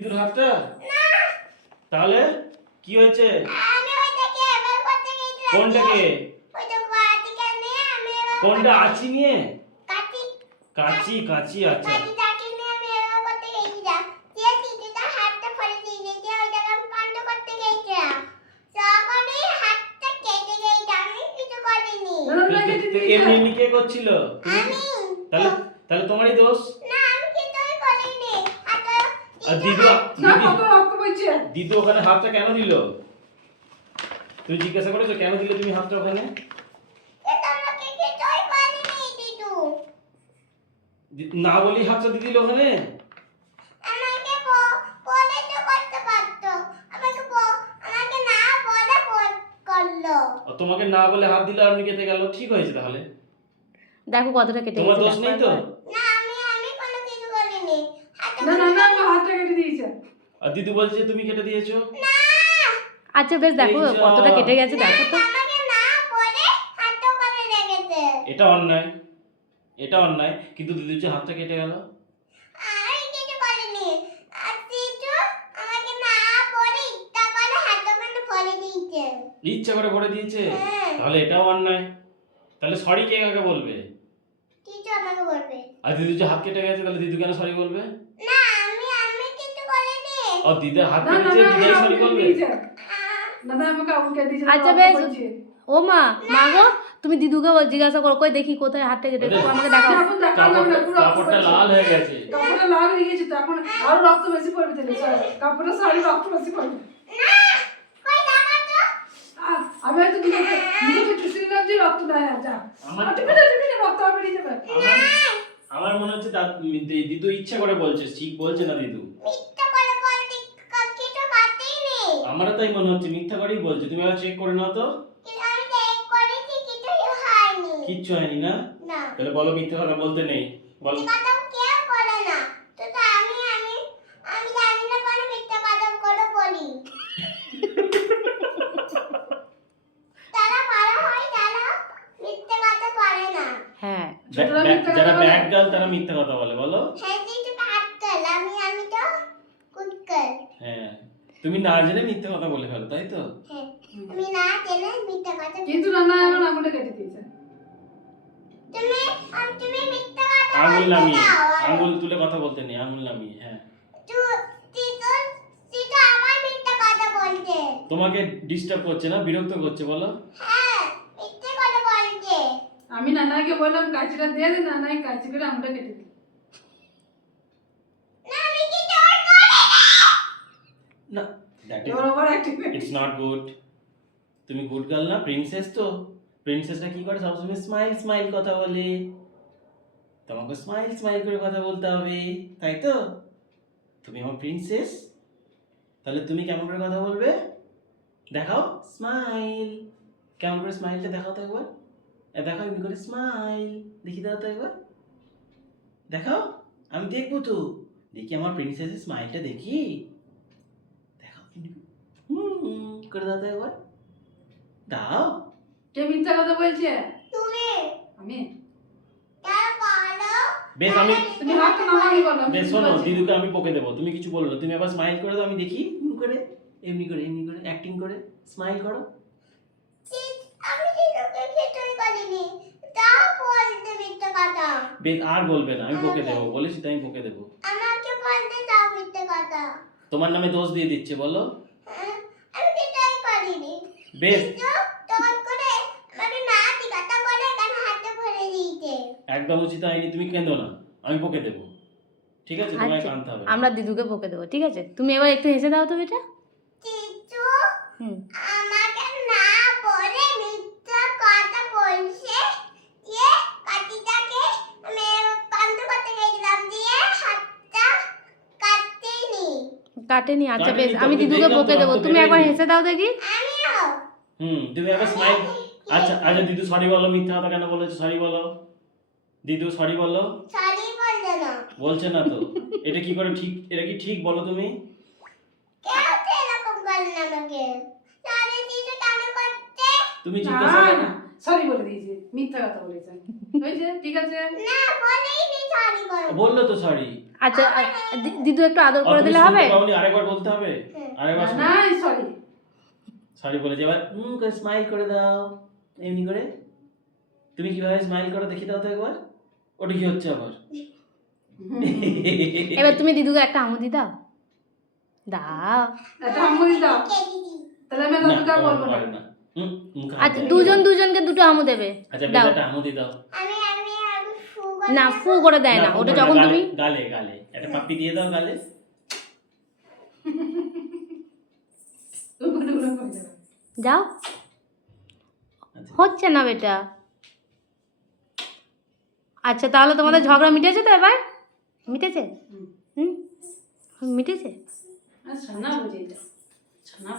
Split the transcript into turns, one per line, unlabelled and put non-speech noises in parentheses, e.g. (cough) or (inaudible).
হাতটা তাহলে কি হয়েছে?
আমি ওইটাকে এবার করতে গিয়েছিলাম।
কোনটাকে? কোনটা আছি নিয়ে? কাচি। কাচি আচ্ছা। এমনি এমনি কে করছিল? তাহলে তাহলে তোমারই দোষ
না আমি কিছুই করিনি হাতটা
আর দিদু
না
দিদি
কত রক্ত বইছে?
ওখানে হাতটা কেন দিল? তুমি জিজ্ঞাসা করেছ কেন দিলে তুমি হাতটা ওখানে? না বলি হাতটা দিয়ে দিল ওখানে?
আমাকে ব- বলে তো করতে পারতো। আমাকে ব- আমাকে না বলে কর- করল।
আর তোমাকে না বলে হাত দিলে আপনি কেটে গেল ঠিক হয়েছে তাহলে?
দেখো কতটা কেটে
তোমার দোষ নেই তো?
না আমি আমি কোনো কিছু বলিনি।
না না না আমার হাতটা কেটে দিয়েছে
আর দিদু বলছে তুমি কেটে দিয়েছ?
না।
আচ্ছা বেশ দেখো কতটা কেটে গেছে দেখো তো।
আমাকে না বলে হাতে করে রেখেছে।
এটা অন্যায়। এটা অন্যায়। কিন্তু দিদির যে হাতটা কেটে গেল?
আমি কিছু করিনি আর দিদু আমাকে না বলে ইচ্ছা করে হাতে করে ফলে দিয়েছে।
ইচ্ছা করে ভরে দিয়েছে?
হ্যাঁ।
তাহলে এটাও অন্যায়। তাহলে সরি কে কাকে বলবে?
দিদু আমাকে বলবে।
আর দিদু যে হাত কেটে গেছে তাহলে দিদু কেন সরি বলবে?
না
সরি
আমাকে আমাকে দিয়েছে
আচ্ছা, বেশ। ও মা মা গো তুমি দিদুকে বল- জিজ্ঞাসা করো কই দেখি কোথায় হাতটা কেটে আমাকে দেখাও
এখন
কাপড়টা। লাল হয়ে গেছে
কাপড়টা লাল হয়ে গেছে তো এখন আরও রক্ত বেশি পড়বে তাহলে কাপড়টা শাড়ি রক্ত বেশি পড়বে আমি হয়তো যে রক্ত নাই আর যা
আমার
আমার টিপে টিপে রক্ত বেরিয়ে যাবে
আমার- আমার মনে হচ্ছে দিদু ইচ্ছা করে বলছে ঠিক বলছে না দিদু
মিথ্যা করে বলতে ক- কিছু করতেই নেই
আমারও তাই মনে হচ্ছে মিথ্যা করেই বলছে। তুমি আবার চেক করে নাও তো। কিচ্ছু হয়নি না?
না।
তাহলে বলো মিথ্যা কথা বলতে নেই। বলো।
মিথ্যা কথা করে না। তো তো আমি আমি আমি জানি না কোনো মিথ্যা কথা করে বলি। (laughs) তারা ভালো যারা
হ্যাঁ।
ব্যাড গার্ল তারা মিথ্যা কথা বলে বলো।
হ্যাঁ তুই তো হাত কর আমি আমি তো গুড গার্ল
হ্যাঁ তুমি না জেনে মিথ্যা কথা বলে ফেলো তাই তো?
হ্যাঁ আমি না জেনে মিথ্যা কথা
কিন্তু রান্না আমার আঙুলটা কেটে দিয়েছে।
তুমি আম- তুমি মিথ্যা কথা
আঙুল নামিয়ে আঙুল তুলে কথা বলতে নেই আঙুল নামিয়ে হ্যাঁ।
তু- তুই তুই তো আমার মিথ্যা কথা বলছে।
তোমাকে ডিস্টার্ব করছে না বিরক্ত করছে বলো?
হ্যাঁ, মিথ্যে কথা বলছে।
আমি নানাকে বললাম কাঁচিটা দিয়ে দে নানাই কাঁচি করে আঙুলটা কেটে দিই
না, আমি কিছু আর করি না।
না ইটস নট গুড তুমি গুড গার্ল না প্রিন্সেস তো। প্রিন্সেসরা কি করে? সবসময় স্মাইল স্মাইল কথা বলে। তোমাকে স্মাইল স্মাইল করে কথা বলতে হবে তাই তো? তুমি আমার প্রিন্সেস তাহলে তুমি কেমন করে কথা বলবে? দেখাও। স্মাইল কেমন করে স্মাইলটা দেখাও তো একবার। দেখাও এমনি করে স্মাইল দেখি দাও তো একবার। দেখাও। আমি দেখব তো। দেখি আমার প্রিন্সেসের স্মাইলটা দেখি। করে। হুম করে দাও তো একবার। দাও।
কে মিথ্যা কথা বলছে?
তুমি।
আমি?
বেশ আমি
তুমি হাতটা নামানি বলো?
বেশ শোনো। দিদুকে আমি বকে দেবো তুমি কিছু বলল তুমি আবার স্মাইল করে দাও আমি দেখি। হুম করে এমনি করে এমনি করে অ্যাক্টিং করে স্মাইল করো। আর বলবে না আমি বকে দেবো বলেছি তো আমি বকে দেবো।
আমাকে বলতে দাও মিথ্যে কথা।
তোমার নামে দোষ দিয়ে দিচ্ছে বলো।
হ্যাঁ, আমি কিছুই করিনি।
বেশ
কিন্তু তখন করে আমাকে না জিজ্ঞাসা করে কেন হাতে ভরে দিয়েছে।
একদম উচিত হয়নি তুমি কেঁদো না? আমি বকে দেবো। ঠিক আছে তোমায়
আচ্ছা,
কানতে হবে।
আমরা দিদুকে বকে দেবো ঠিক আছে? তুমি এবার একটু হেসে দাও তো হুম।
আমাকে না বলে মিথ্যা কথা বলছে দিয়ে কাটিটাকে আমি করতে গেছিলাম দিয়ে হাতটা কাটেনি।
কাটেনি আচ্ছা বেশ আমি
আমি
দিদুকে বকে দেবো। তুমি একবার হেসে দাও দেখি।
আমিও
হুম তুমি স্মাইল আচ্ছা আচ্ছা দিদু সরি বলো মিথ্যা কথা কেন বলেছ? সরি বলো। দিদু সরি বলো।
সরি বললে না।
বলছে না তো। এটা কি করে ঠিক এটা কি ঠিক বলো তুমি?
তো এরকম আমাকে। সরি দিদি কেন করতে
তুমি
না
করো।
না সরি বলে দিয়েছে। মিথ্যা কথা বলেছে। হয়েছে ঠিক আছে?
না বলেই নি সরি করো
বলল তো সরি
আচ্ছা দিদু একটু আদর করে দিলে হবে?
আরেকবার বলতে হবে?
হ্যাঁ।
আরেকবার
না সরি
সরি বলেছে এবার হুম করে স্মাইল করে দাও। এমনি করে। তুমি কীভাবে স্মাইল করো দেখি দাও তো একবার। ওটা কি হচ্ছে আবার?
এবার তুমি দিদুকে একটা আমুদি দাও। দাও।
একটা হাম্মুদি দাও। তাহলে আমি দাদুকে বলব না।
আচ্ছা দুজন দুজনকে দুটো আমু দেবে।
আচ্ছা
দাও।
বেলাটা আমুদি দাও।
আমি আমি আমি
না ফু করে দেয় না ওটা যখন তুমি
গালে গালে। একটা পাপ্পি দিয়ে দাও গালে।
যাও।
আচ্ছা।
হচ্ছে না বেটা। আচ্ছা তাহলে তোমাদের ঝগড়া মিটেছে তো এবার? মিটেছে?
হুম।
মিটেছে?
বুঝে এটা ছানা